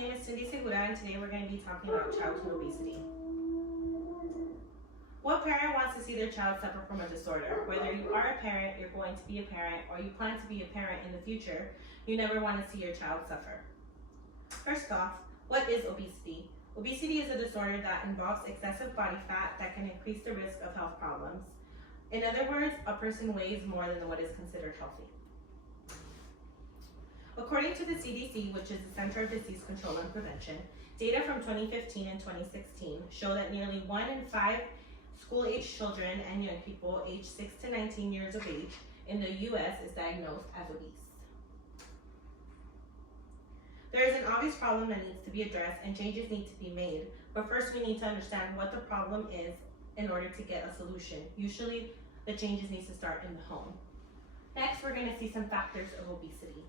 name is Cindy Segura, and today we're going to be talking about childhood obesity. What parent wants to see their child suffer from a disorder? Whether you are a parent, you're going to be a parent, or you plan to be a parent in the future, you never want to see your child suffer. First off, what is obesity? Obesity is a disorder that involves excessive body fat that can increase the risk of health problems. In other words, a person weighs more than what is considered healthy. According to the CDC, which is the Center of Disease Control and Prevention, data from 2015 and 2016 show that nearly 1 in 5 school-age children and young people aged 6 to 19 years of age in the U.S. is diagnosed as obese. There is an obvious problem that needs to be addressed and changes need to be made, but first we need to understand what the problem is in order to get a solution. Usually, the changes need to start in the home. Next, we're going to see some factors of obesity.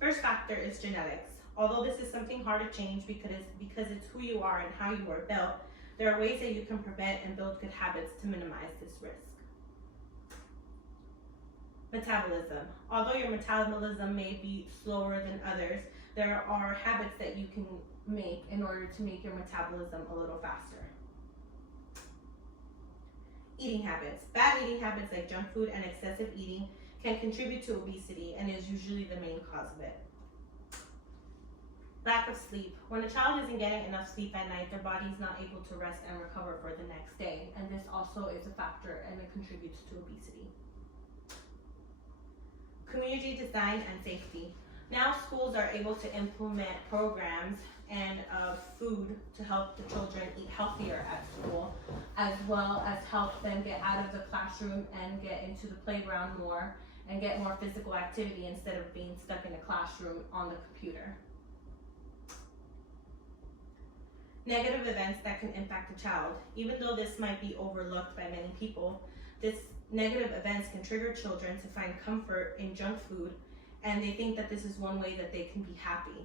First factor is genetics. Although this is something hard to change because it's who you are and how you are built, there are ways that you can prevent and build good habits to minimize this risk. Metabolism. Although your metabolism may be slower than others, there are habits that you can make in order to make your metabolism a little faster. Eating habits. Bad eating habits like junk food and excessive eating can contribute to obesity and is usually the main cause of it. Lack of sleep. When a child isn't getting enough sleep at night, their body is not able to rest and recover for the next day, and this also is a factor and it contributes to obesity. Community design and safety. Now schools are able to implement programs and food to help the children eat healthier at school, as well as help them get out of the classroom and get into the playground more and get more physical activity instead of being stuck in a classroom on the computer. Negative events that can impact a child. Even though this might be overlooked by many people, this negative events can trigger children to find comfort in junk food, and they think that this is one way that they can be happy.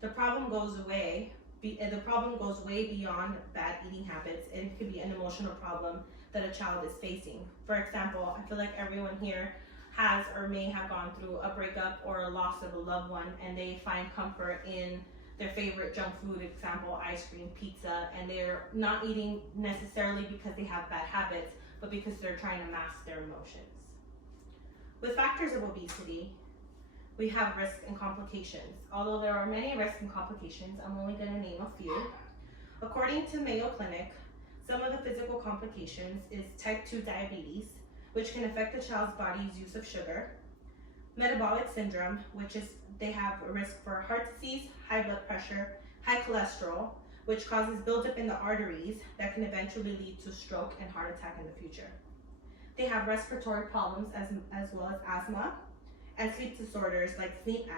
The problem goes way beyond bad eating habits. It could be an emotional problem that a child is facing. For example, I feel like everyone here has or may have gone through a breakup or a loss of a loved one, and they find comfort in their favorite junk food, example, ice cream, pizza, and they're not eating necessarily because they have bad habits, but because they're trying to mask their emotions. With factors of obesity, we have risks and complications. Although there are many risks and complications, I'm only going to name a few. According to Mayo Clinic, some of the physical complications is type 2 diabetes, which can affect the child's body's use of sugar. Metabolic syndrome, which is they have a risk for heart disease, high blood pressure, high cholesterol, which causes buildup in the arteries that can eventually lead to stroke and heart attack in the future. They have respiratory problems as well as asthma, and sleep disorders like sleep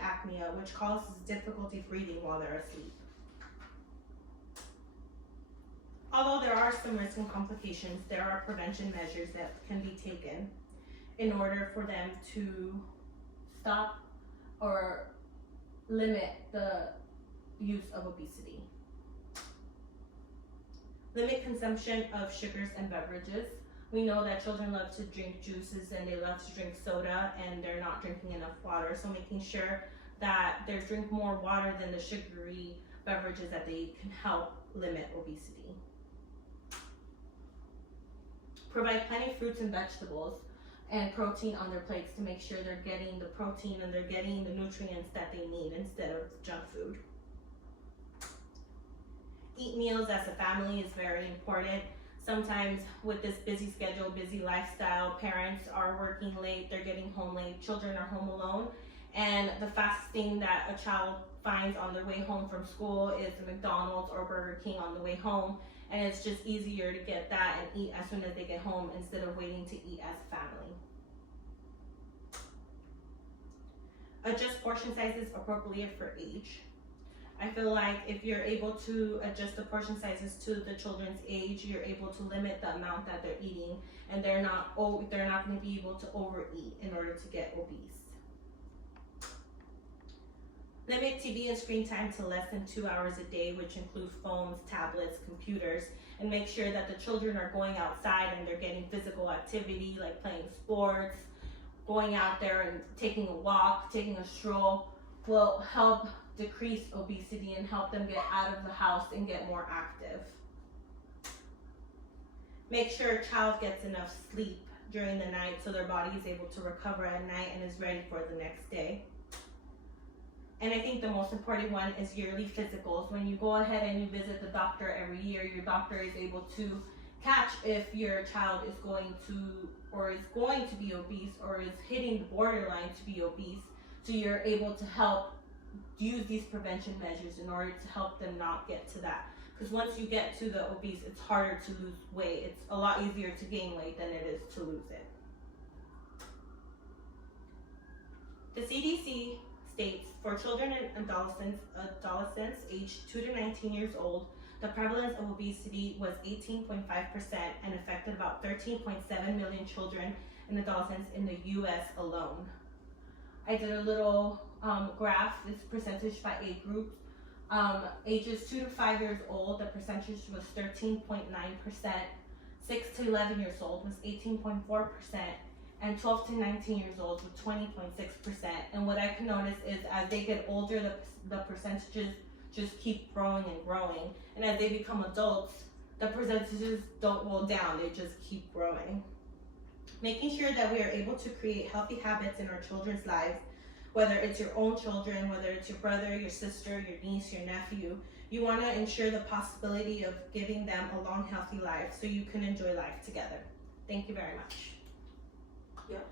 apnea, which causes difficulty breathing while they're asleep. Although there are some risks and complications, there are prevention measures that can be taken in order for them to stop or limit the use of obesity. Limit consumption of sugars and beverages. We know that children love to drink juices and they love to drink soda and they're not drinking enough water, so making sure that they drink more water than the sugary beverages that they can help limit obesity. Provide plenty of fruits and vegetables and protein on their plates to make sure they're getting the protein and they're getting the nutrients that they need instead of junk food. Eat meals as a family is very important. Sometimes with this busy schedule, busy lifestyle, parents are working late, they're getting home late, children are home alone, and the fastest thing that a child finds on their way home from school is McDonald's or Burger King on the way home, and it's just easier to get that and eat as soon as they get home instead of waiting to eat as a family. Adjust portion sizes appropriate for age. I feel like if you're able to adjust the portion sizes to the children's age, you're able to limit the amount that they're eating, and they're not going to be able to overeat in order to get obese. Limit TV and screen time to less than 2 hours a day, which includes phones, tablets, computers, and make sure that the children are going outside and they're getting physical activity like playing sports, going out there and taking a walk, taking a stroll, will help decrease obesity and help them get out of the house and get more active. Make sure a child gets enough sleep during the night so their body is able to recover at night and is ready for the next day. And I think the most important one is yearly physicals. When you go ahead and you visit the doctor every year, your doctor is able to catch if your child is going to be obese or is hitting the borderline to be obese. So you're able to help use these prevention measures in order to help them not get to that. Because once you get to the obese, it's harder to lose weight. It's a lot easier to gain weight than it is to lose it. The CDC states for children and adolescents aged 2 to 19 years old, the prevalence of obesity was 18.5% and affected about 13.7 million children and adolescents in the US alone. I did a little graph, this percentage by age groups. Ages 2 to 5 years old, the percentage was 13.9%. 6 to 11 years old was 18.4%. And 12 to 19 years old was 20.6%. And what I can notice is as they get older, the percentages just keep growing and growing. And as they become adults, the percentages don't go down, they just keep growing. Making sure that we are able to create healthy habits in our children's lives, whether it's your own children, whether it's your brother, your sister, your niece, your nephew, you want to ensure the possibility of giving them a long, healthy life so you can enjoy life together. Thank you very much. Yep.